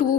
2